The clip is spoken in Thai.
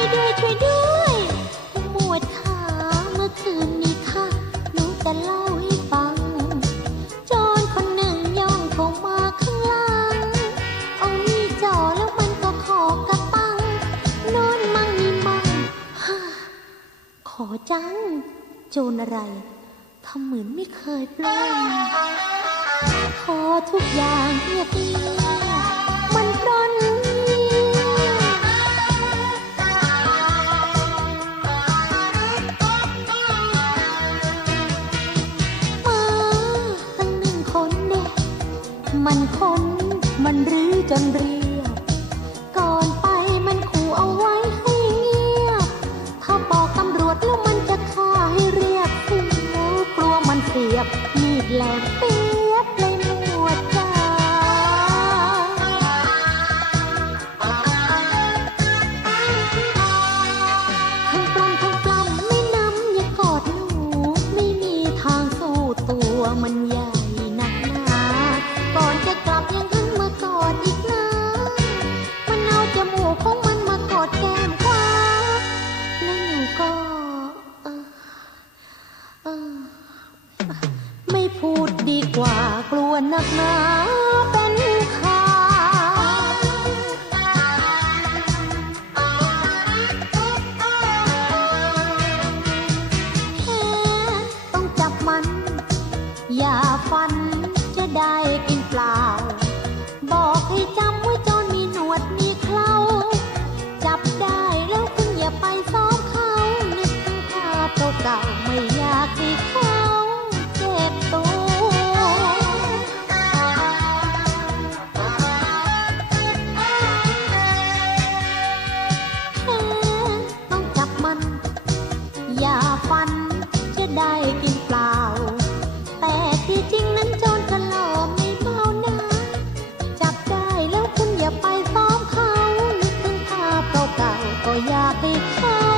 ช่วยด้วยช่วยด้วย หมวดขาเมื่อคืนนี้ค่ะหนูจะเล่าให้ฟังโจรคนหนึ่งย่องเข้ามาข้างหลัง เอามีดจ่อแล้วมันก็ขอกระปังโนอนมั่งนี่มั่งฮ่าขอจัง โจรอะไรทำเหมือนไม่เคยปล้นขอทุกอย่างเงีย จนเรียบ ก่อนไปมันขู่เอาไว้ให้เงียบ ถ้าบอกตำรวจแล้วมันจะฆ่าให้เรียบสิแล้วกลัวมันเสียบมีดแหลมเปี ดีกว่ากลัวนักหนา อ